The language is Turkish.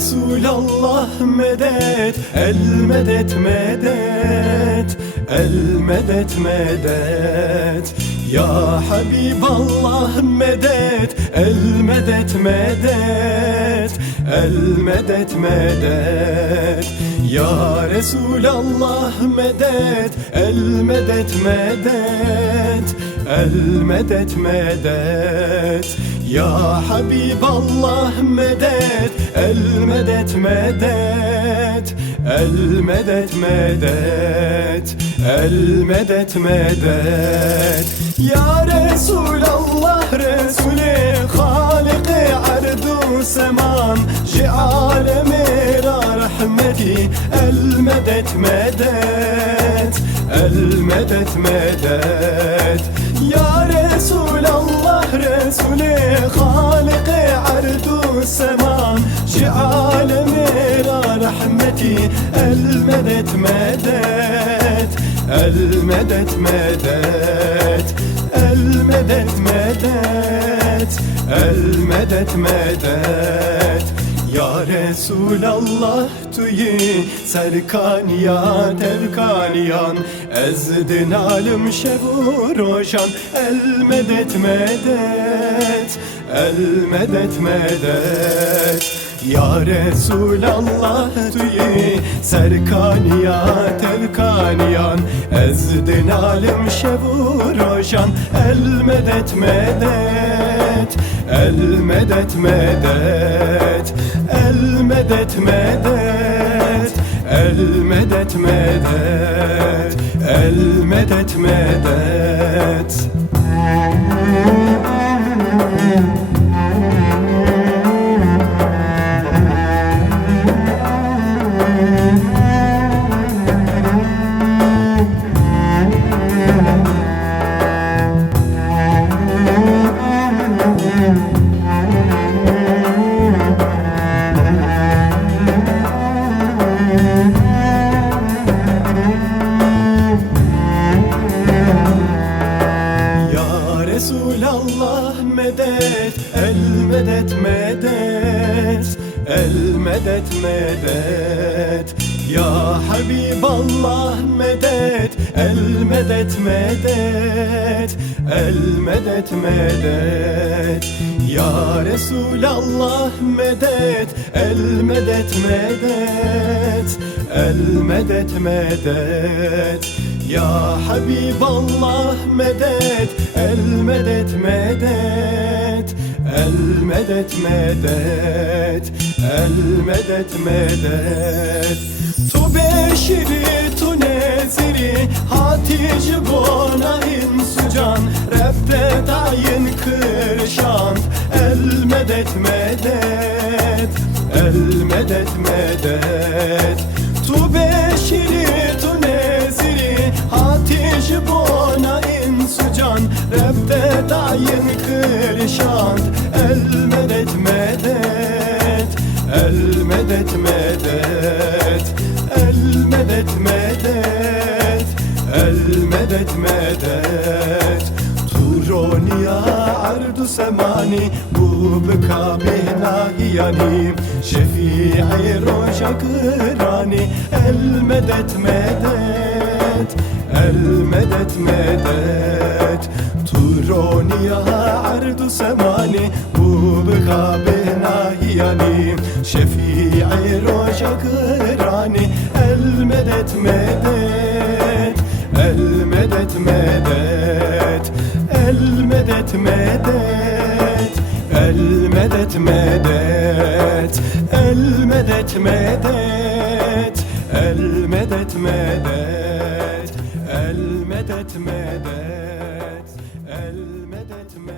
Resulallah medet, el medet medet, el medet medet. Ya Habiballah medet, el medet medet, el medet medet. Ya Resulallah medet, el medet medet, el medet medet. Ya Habiballah medet, el medet medet, el medet medet, el medet medet. Ya Resulallah Resulü Halik-i ardu seman, Ji alemi rahmeti el medet medet, el medet medet. Ya Resulallah Resulü Halik-i ardu seman, Ji alemi rahmeti el medet medet, el medet medet, el medet medet, el medet medet. Ya Resulallah tuyi serkaniyan terkaniyan, ezdin alim şevu roşan el medet medet, el medet medet. Ya Resulallah tuyi serkaniyan terkaniyan, ezdin alim şevu roşan el medet medet, el medet medet, el medet medet, el medet medet, el medet medet. Resulallah medet, el medet medet, el medet medet. Ya Habiballah medet, el medet medet, el medet medet. Ya Resulallah medet, el medet medet, el medet medet. Ya Habiballah medet, el medet medet, el medet medet, el medet medet. Tu beşiri tu neziri, hatice gonahin sucan, Rabbe dayin kırşan el medet medet, el medet medet. Tu beşiri tu neziri, hatice gonahin sucan, Rabbe dayin kırşan el medet medet, el medet medet, el medet medet, el medet medet. Turoniya ardu semani, bu bikabih nahiyani, Şefii roja kırani el medet medet, el medet medet. Turoniya ardu semani, bu bikabih nahiyani, Şefii roja kırani el medet medet, el medet medet, el medet medet, el medet medet, el medet medet, el medet medet.